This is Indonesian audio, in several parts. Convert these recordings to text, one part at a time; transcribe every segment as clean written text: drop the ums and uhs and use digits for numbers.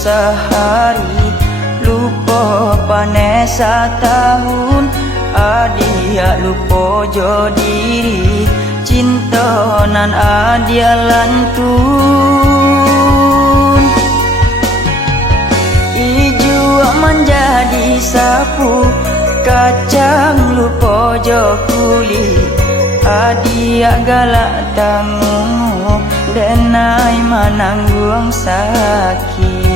sehari, lupa panen setahun. Adia lupa jo diri, cinta nan adia lantun. Ijo menjadi sapu, kacang lupa jo kulit. Adia galak tanggung, denai menanggung sakit.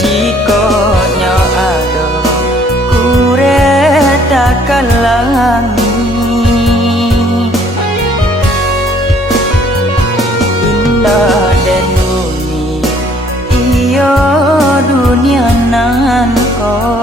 Jikonya ada kureta kalangi, indah dan bumi, iyo dunia nan kau.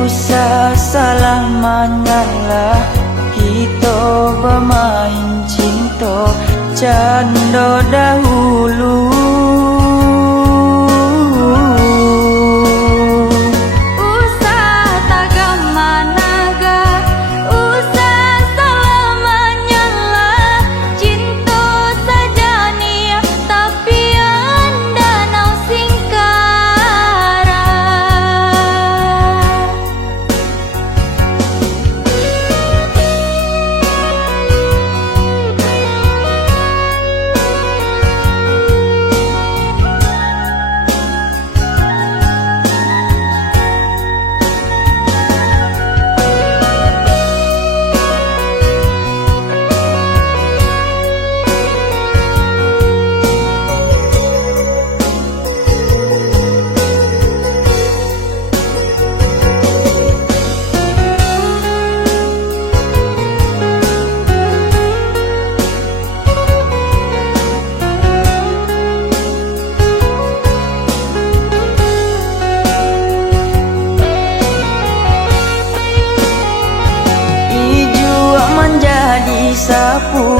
Usah salah menyalah, kita bermain cinta canda dahulu. Menjadi sapu,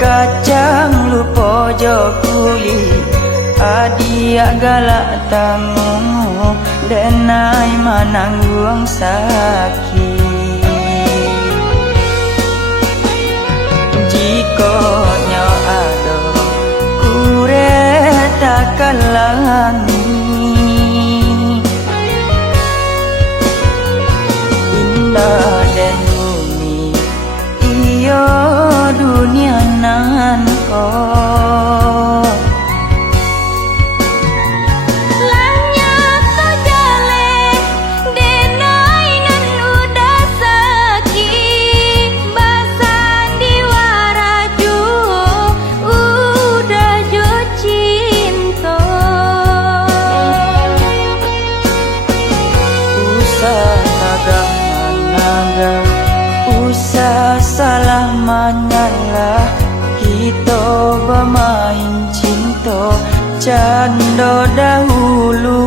kacang lupa jo kulit. Adia galak tanggung, denai menanggung sakit. Jikonya ada kureta kalangi, indah dan iyo dunia nan kau. Usah salah menyalah, kita bermain cinta canda dahulu.